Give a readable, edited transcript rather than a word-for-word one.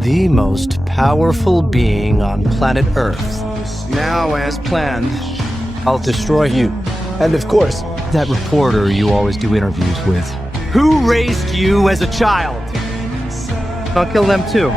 the most powerful being on planet Earth. Now, as planned, I'll destroy you. and of course, That reporter you always do interviews with. Who raised you as a child? I'll kill them too.